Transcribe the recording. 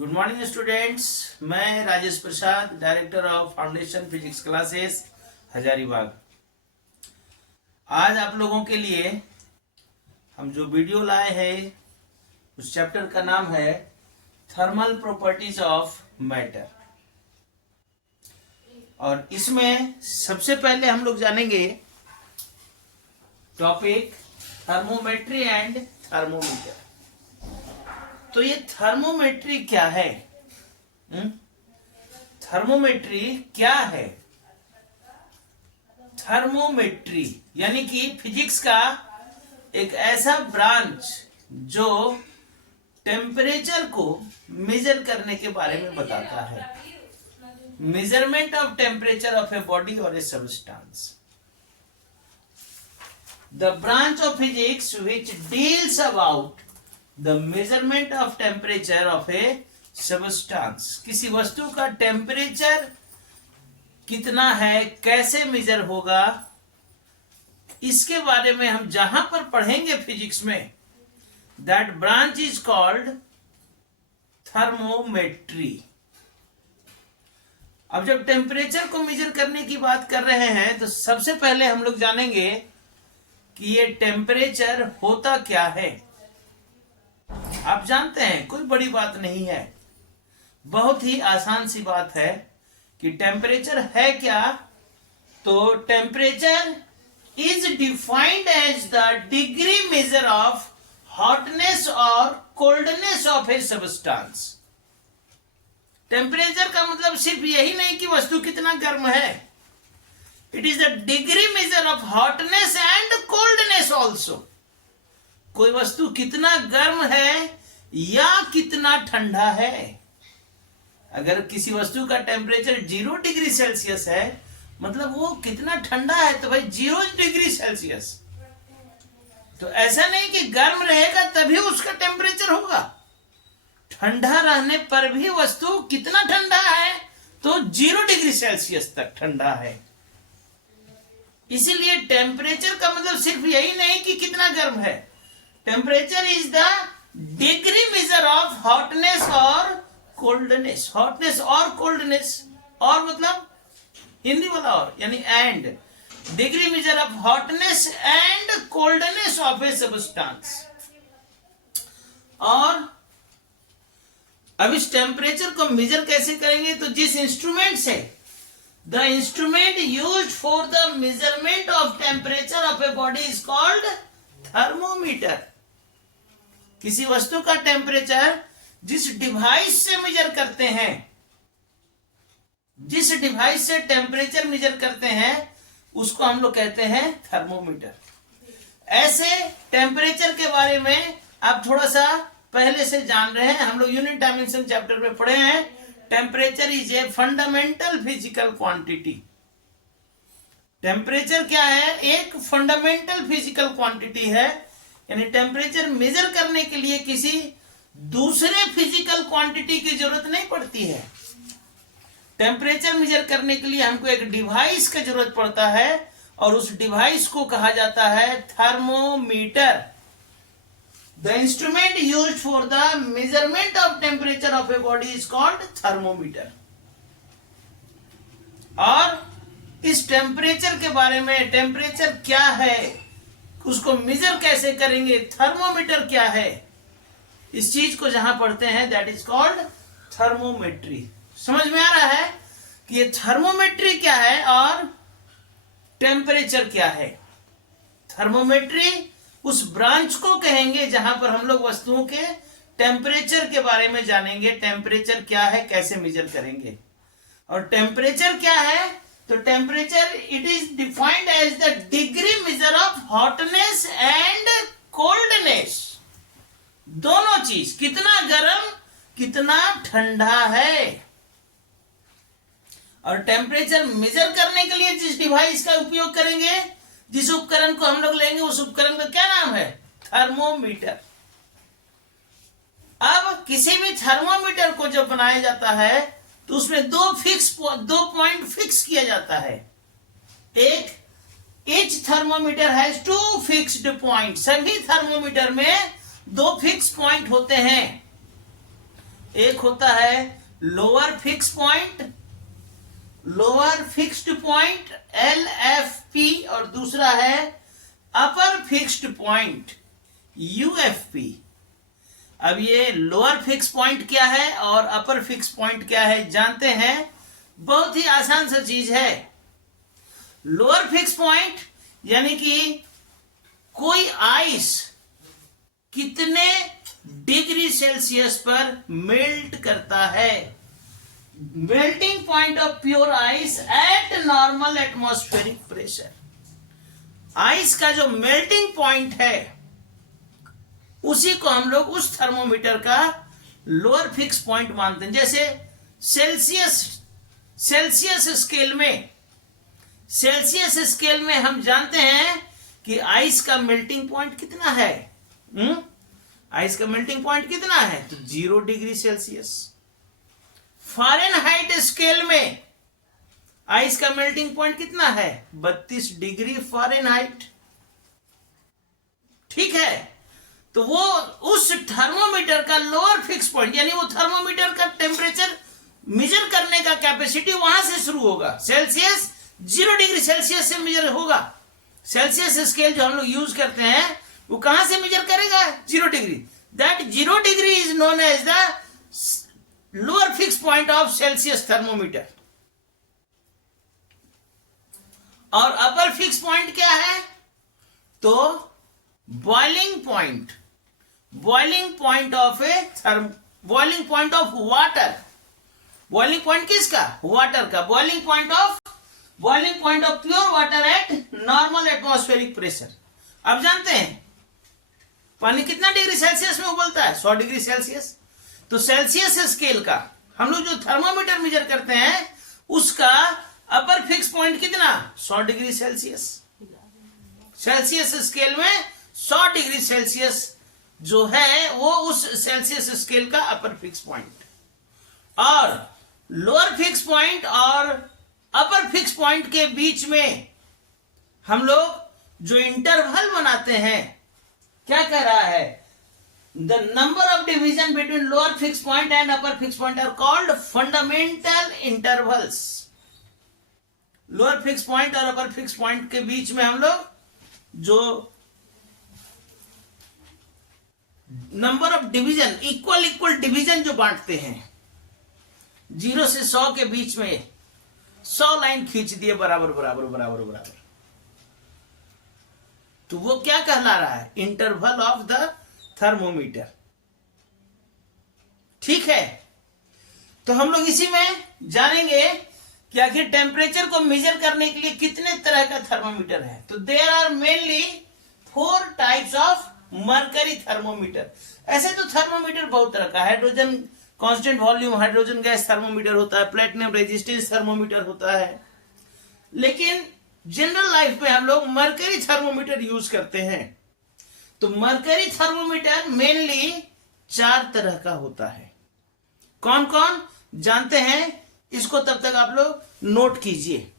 Good morning students. मैं Rajesh Prasad, director of foundation physics classes Hazaribagh. आज आप लोगों के लिए हम जो वीडियो लाए हैं उस चैप्टर का नाम है थर्मल प्रॉपर्टीज ऑफ मैटर। और इसमें सबसे पहले हम लोग जानेंगे टॉपिक थर्मोमेट्री एंड थर्मोमीटर। तो ये थर्मोमेट्री क्या है? थर्मोमेट्री क्या है? थर्मोमेट्री यानी कि फिजिक्स का एक ऐसा ब्रांच जो टेम्परेचर को मेजर करने के बारे में बताता है। Measurement of temperature of a body और a substance. The branch of physics which deals about The measurement of temperature of a substance। किसी वस्तु का टेम्परेचर कितना है, कैसे मेजर होगा, इसके बारे में हम जहां पर पढ़ेंगे फिजिक्स में, that branch is called thermometry. अब जब टेम्परेचर को मेजर करने की बात कर रहे हैं तो सबसे पहले हम लोग जानेंगे कि ये टेम्परेचर होता क्या है। आप जानते हैं कोई बड़ी बात नहीं है, बहुत ही आसान सी बात है कि टेम्परेचर है क्या। तो temperature is defined as the degree measure of hotness और coldness of a substance. Temperature का मतलब सिर्फ यही नहीं कि वस्तु कितना गर्म है, it is the degree measure of hotness and coldness also. कोई वस्तु कितना गर्म है या कितना ठंडा है। अगर किसी वस्तु का टेम्परेचर 0 डिग्री सेल्सियस है मतलब वो कितना ठंडा है, तो भाई 0 डिग्री सेल्सियस। तो ऐसा नहीं कि गर्म रहेगा तभी उसका टेम्परेचर होगा, ठंडा रहने पर भी वस्तु कितना ठंडा है, तो 0 डिग्री सेल्सियस तक ठंडा है। इसीलिए टेम्परेचर का मतलब सिर्फ यही नहीं कि कितना गर्म है। Temperature is the degree measure of hotness और कोल्डनेस। हॉटनेस और कोल्डनेस, और मतलब हिंदी वाला और यानी and, degree measure of hotness and coldness of a substance. और अब इस टेम्परेचर को मेजर कैसे करेंगे? तो जिस इंस्ट्रूमेंट से, the instrument used for the measurement of temperature of a body is called thermometer. किसी वस्तु का टेम्परेचर जिस डिवाइस से मेजर करते हैं, जिस डिवाइस से टेम्परेचर मेजर करते हैं उसको हम लोग कहते हैं थर्मोमीटर। ऐसे टेम्परेचर के बारे में आप थोड़ा सा पहले से जान रहे हैं, हम लोग यूनिट डायमेंशन चैप्टर में पढ़े हैं। Temperature is a fundamental physical quantity. Temperature क्या है? एक फंडामेंटल फिजिकल क्वांटिटी है, यानी टेम्परेचर मेजर करने के लिए किसी दूसरे फिजिकल क्वांटिटी की जरूरत नहीं पड़ती है। टेम्परेचर मेजर करने के लिए हमको एक डिवाइस की जरूरत पड़ता है और उस डिवाइस को कहा जाता है thermometer. The instrument used for the measurement of temperature of a body is called thermometer. और इस टेम्परेचर के बारे में, टेम्परेचर क्या है, उसको मेजर कैसे करेंगे, थर्मोमीटर क्या है, इस चीज को जहां पढ़ते हैं दैट इज कॉल्ड थर्मोमेट्री। समझ में आ रहा है कि ये थर्मोमेट्री क्या है और टेम्परेचर क्या है। थर्मोमेट्री उस ब्रांच को कहेंगे जहां पर हम लोग वस्तुओं के टेम्परेचर के बारे में जानेंगे, टेम्परेचर क्या है, कैसे मेजर करेंगे। और टेम्परेचर क्या है? तो temperature it is defined as the degree measure of hotness and coldness. दोनों चीज, कितना गर्म कितना ठंडा है। और टेम्परेचर मेजर करने के लिए जिस डिवाइस का उपयोग करेंगे, जिस उपकरण को हम लोग लेंगे, उस उपकरण का क्या नाम है? थर्मोमीटर। अब किसी भी थर्मोमीटर को जब बनाया जाता है तो उसमें दो पॉइंट फिक्स किया जाता है। एक, each thermometer has 2 fixed point. सभी थर्मोमीटर में 2 फिक्स पॉइंट होते हैं। एक होता है lower fix point, lower fixed point LFP, और दूसरा है अपर फिक्स्ड पॉइंट UFP। अब ये लोअर फिक्स पॉइंट क्या है और अपर फिक्स पॉइंट क्या है जानते हैं। बहुत ही आसान सा चीज है। लोअर फिक्स पॉइंट यानी कि कोई आइस कितने डिग्री सेल्सियस पर मेल्ट करता है। Melting point of pure ice eight normal atmospheric pressure. Ice का जो मेल्टिंग पॉइंट है उसी को हम लोग उस थर्मोमीटर का लोअर फिक्स पॉइंट मानते हैं। जैसे सेल्सियस स्केल में हम जानते हैं कि आइस का मेल्टिंग पॉइंट कितना है। आइस का मेल्टिंग पॉइंट कितना है तो 0 डिग्री सेल्सियस। फ़ारेनहाइट स्केल में आइस का मेल्टिंग पॉइंट कितना है 32 डिग्री फ़ारेनहाइट। ठीक है, तो वो उस थर्मोमीटर का लोअर फिक्स पॉइंट यानी वो थर्मोमीटर का टेम्परेचर मेजर करने का कैपेसिटी वहां से शुरू होगा। सेल्सियस 0 डिग्री सेल्सियस से मेजर होगा। सेल्सियस स्केल जो हम लोग यूज करते हैं वो कहां से मेजर करेगा 0 degree. That 0 degree is known as the lower fix point of Celsius thermometer. और अपर फिक्स पॉइंट क्या है तो boiling point of water. Boiling point किसका वाटर का। Boiling point of pure water at normal atmospheric pressure. अब जानते हैं पानी कितना डिग्री सेल्सियस में उबलता है 100 डिग्री सेल्सियस। तो सेल्सियस स्केल का हम लोग जो थर्मोमीटर मेजर करते हैं उसका अपर फिक्स पॉइंट कितना 100 डिग्री सेल्सियस। सेल्सियस स्केल में 100 डिग्री सेल्सियस जो है वो उस सेल्सियस स्केल का अपर फिक्स पॉइंट। और लोअर फिक्स पॉइंट और अपर फिक्स पॉइंट के बीच में हम लोग जो इंटरवल बनाते हैं क्या कह रहा है the number of division between lower fix point and upper fix point are called fundamental intervals. Lower fix point और अपर फिक्स पॉइंट के बीच में हम लोग जो number of division equal division जो बांटते हैं 0 से 100 के बीच में 100 लाइन खींच दिए बराबर बराबर बराबर बराबर, तो वो क्या कहला रहा है इंटरवल ऑफ द थर्मोमीटर। ठीक है, तो हम लोग इसी में जानेंगे कि आखिर टेम्परेचर को मेजर करने के लिए कितने तरह का थर्मोमीटर है। तो there are mainly 4 types of mercury thermometer. ऐसे तो थर्मोमीटर बहुत तरह का, hydrogen constant volume hydrogen gas thermometer होता है, प्लेटिनम रेजिस्टेंस थर्मोमीटर होता है, लेकिन जनरल लाइफ में हम लोग मरकरी थर्मोमीटर यूज करते हैं। तो मरकरी थर्मोमीटर मेनली 4 तरह का होता है। कौन कौन जानते हैं इसको, तब तक आप लोग नोट कीजिए।